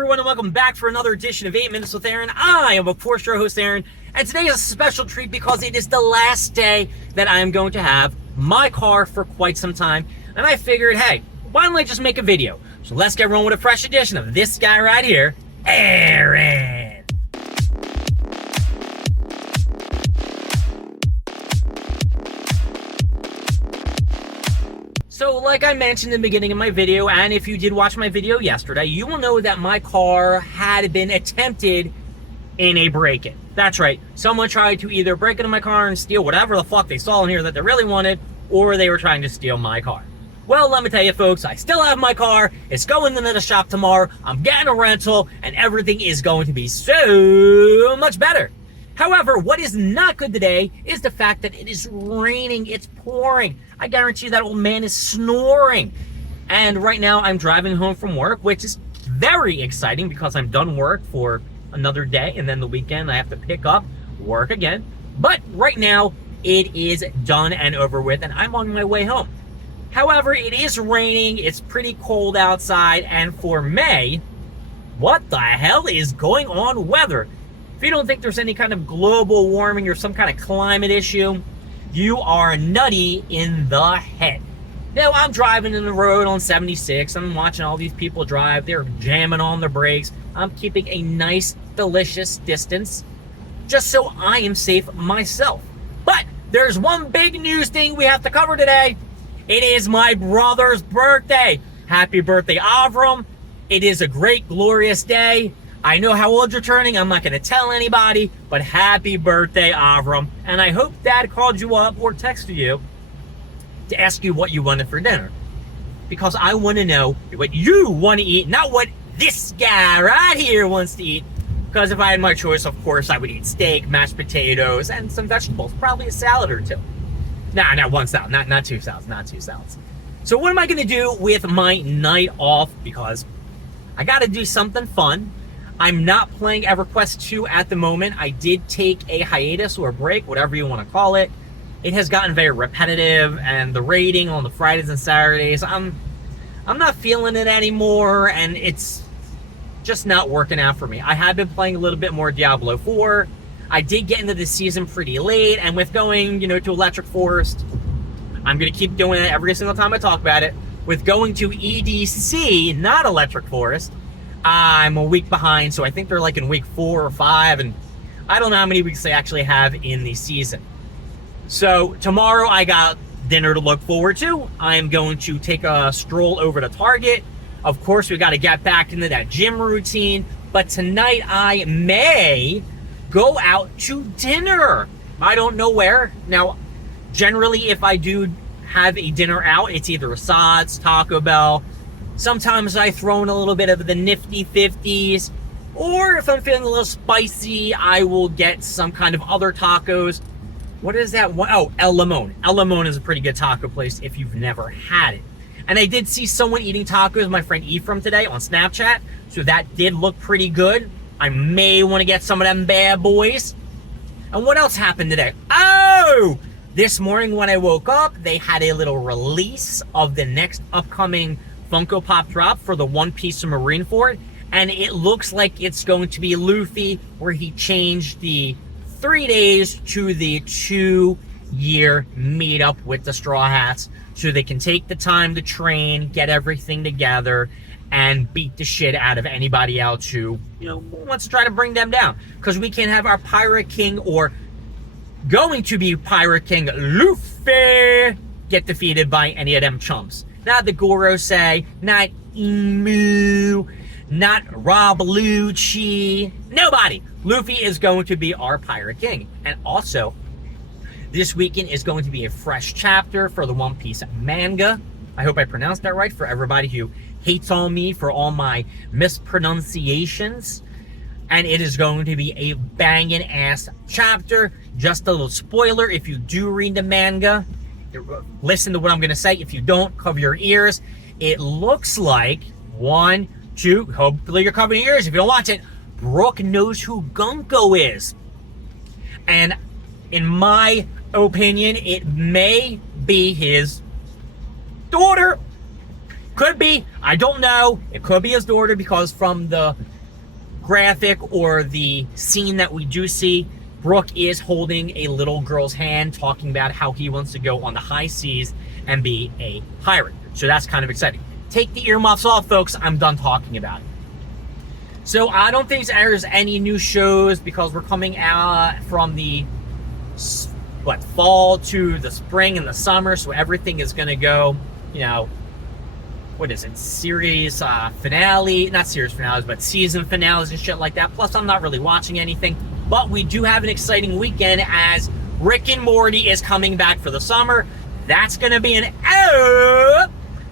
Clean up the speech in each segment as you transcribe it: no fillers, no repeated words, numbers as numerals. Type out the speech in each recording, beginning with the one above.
everyone, and welcome back for another edition of 8 Minutes with Aaron. I am, of course, your host, Aaron, and today is a special treat because it is the last day that I am going to have my car for quite some time, and I figured, hey, why don't I just make a video? So let's get rolling with a fresh edition of this guy right here, Aaron. So like I mentioned in the beginning of my video, and if you did watch my video yesterday, you will know that my car had been attempted in a break-in. That's right. Someone tried to either break into my car and steal whatever the fuck they saw in here that they really wanted, or they were trying to steal my car. Well, let me tell you folks, I still have my car. It's going into the shop tomorrow. I'm getting a rental, and everything is going to be so much better. However, what is not good today is the fact that it is raining, it's pouring. I guarantee you that old man is snoring. And right now I'm driving home from work, which is very exciting because I'm done work for another day, and then the weekend I have to pick up work again. But right now it is done and over with, and I'm on my way home. However, it is raining, it's pretty cold outside, and for May, what the hell is going on weather? If you don't think there's any kind of global warming or some kind of climate issue, you are nutty in the head. Now, I'm driving in the road on 76. I'm watching all these people drive. They're jamming on their brakes. I'm keeping a nice, delicious distance just so I am safe myself. But there's one big news thing we have to cover today. It is my brother's birthday. Happy birthday, Avrom. It is a great, glorious day. I know how old you're turning. I'm not going to tell anybody, but happy birthday, Avrom. And I hope Dad called you up or texted you to ask you what you wanted for dinner. Because I want to know what you want to eat, not what this guy right here wants to eat. Because if I had my choice, of course, I would eat steak, mashed potatoes, and some vegetables. Probably a salad or two. Nah, not one salad. Not two salads. Not two salads. So what am I going to do with my night off? Because I got to do something fun. I'm not playing EverQuest 2 at the moment. I did take a hiatus or a break, whatever you want to call it. It has gotten very repetitive, and the raiding on the Fridays and Saturdays, I'm not feeling it anymore, and it's just not working out for me. I have been playing a little bit more Diablo 4. I did get into the season pretty late, and with going, to Electric Forest, I'm going to keep doing it every single time I talk about it. With going to EDC, not Electric Forest, I'm a week behind, so I think they're like in week 4 or 5, and I don't know how many weeks they actually have in the season. So tomorrow I got dinner to look forward to. I am going to take a stroll over to Target. Of course, we got to get back into that gym routine, but tonight I may go out to dinner. I don't know where. Now, generally, if I do have a dinner out, it's either Assad's, Taco Bell. Sometimes I throw in a little bit of the nifty 50s, or if I'm feeling a little spicy, I will get some kind of other tacos. What is that one? Oh, El Limon. El Limon is a pretty good taco place if you've never had it. And I did see someone eating tacos, my friend Avrom, today on Snapchat, so that did look pretty good. I may want to get some of them bad boys. And what else happened today? Oh! This morning when I woke up, they had a little release of the next upcoming Funko Pop drop for the One Piece Marineford, and it looks like it's going to be Luffy, where he changed the 3 days to the 2-year meetup with the Straw Hats, so they can take the time to train, get everything together, and beat the shit out of anybody else who, wants to try to bring them down. Because we can't have our Pirate King, or going to be Pirate King Luffy, get defeated by any of them chumps. Not the Gorosei, not Emu, not Rob Lucci, nobody. Luffy is going to be our Pirate King. And also, this weekend is going to be a fresh chapter for the One Piece manga. I hope I pronounced that right for everybody who hates on me for all my mispronunciations. And it is going to be a banging ass chapter. Just a little spoiler, if you do read the manga, listen to what I'm going to say. If you don't, cover your ears. It looks like, 1, 2, hopefully you're covering your ears if you don't watch it, Brook knows who Gunko is. And in my opinion, it may be his daughter. Could be. I don't know. It could be his daughter, because from the graphic or the scene that we do see, Brooke is holding a little girl's hand, talking about how he wants to go on the high seas and be a pirate. So that's kind of exciting. Take the earmuffs off, folks. I'm done talking about it. So I don't think there's any new shows, because we're coming out from the fall to the spring and the summer. So everything is going to go, you know, what is it? Series finale, not series finales, but season finales and shit like that. Plus, I'm not really watching anything. But we do have an exciting weekend, as Rick and Morty is coming back for the summer. That's going to be an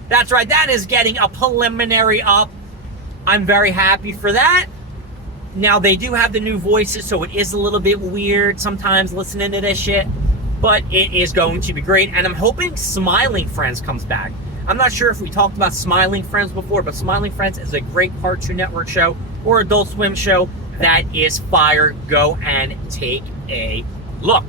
that's right, that is getting a preliminary up. I'm very happy for that. Now, they do have the new voices, so it is a little bit weird sometimes listening to this shit. But it is going to be great. And I'm hoping Smiling Friends comes back. I'm not sure if we talked about Smiling Friends before, but Smiling Friends is a great Cartoon Network show or Adult Swim show that is fire. Go and take a look.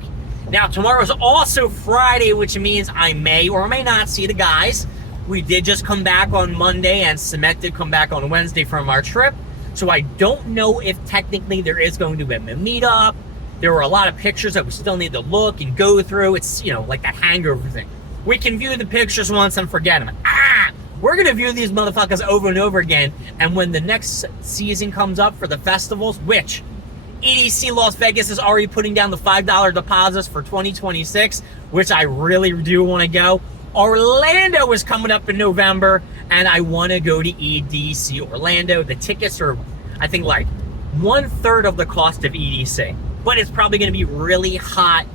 Now, tomorrow is also Friday, which means I may or may not see the guys. We did just come back on Monday, and Cemet did come back on Wednesday from our trip. So I don't know if technically there is going to be a meetup. There were a lot of pictures that we still need to look and go through. It's, you know, like that hangover thing. We can view the pictures once and forget them. We're going to view these motherfuckers over and over again. And when the next season comes up for the festivals, which EDC Las Vegas is already putting down the $5 deposits for 2026, which I really do want to go. Orlando is coming up in November, and I want to go to EDC Orlando. The tickets are, I think, like 1/3 of the cost of EDC. But it's probably going to be really hot.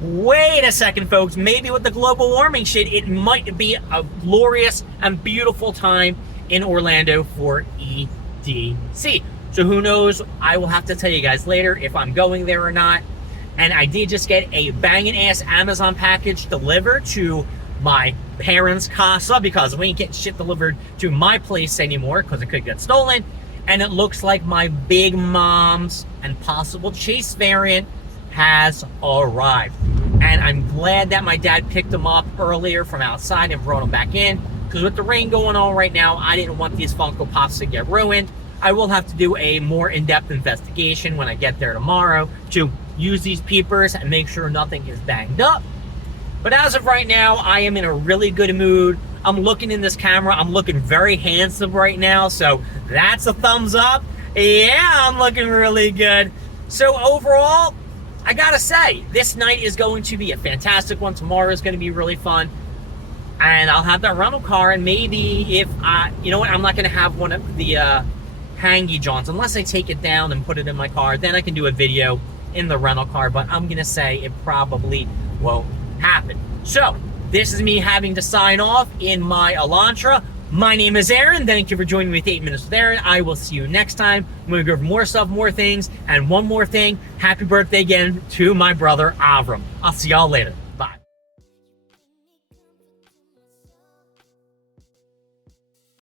Wait a second, folks. Maybe with the global warming shit, it might be a glorious and beautiful time in Orlando for EDC. So who knows? I will have to tell you guys later if I'm going there or not. And I did just get a banging ass Amazon package delivered to my parents' casa, because we ain't getting shit delivered to my place anymore because it could get stolen. And it looks like my Big Mom's and possible Chase variant has arrived. And I'm glad that my dad picked them up earlier from outside and brought them back in, because with the rain going on right now, I didn't want these Funko Pops to get ruined. I will have to do a more in-depth investigation when I get there tomorrow to use these peepers and make sure nothing is banged up. But as of right now, I am in a really good mood. I'm looking in this camera. I'm looking very handsome right now, so that's a thumbs up. Yeah, I'm looking really good. So overall, I gotta say, this night is going to be a fantastic one. Tomorrow is going to be really fun. And I'll have that rental car, and maybe if you know what, I'm not going to have one of the hangy johns unless I take it down and put it in my car. Then I can do a video in the rental car, but I'm going to say it probably won't happen. So, this is me having to sign off in my Elantra. My name is Aaron. Thank you for joining me with 8 Minutes with Aaron. I will see you next time. I'm going to go over more stuff, more things, and one more thing. Happy birthday again to my brother, Avrom. I'll see y'all later.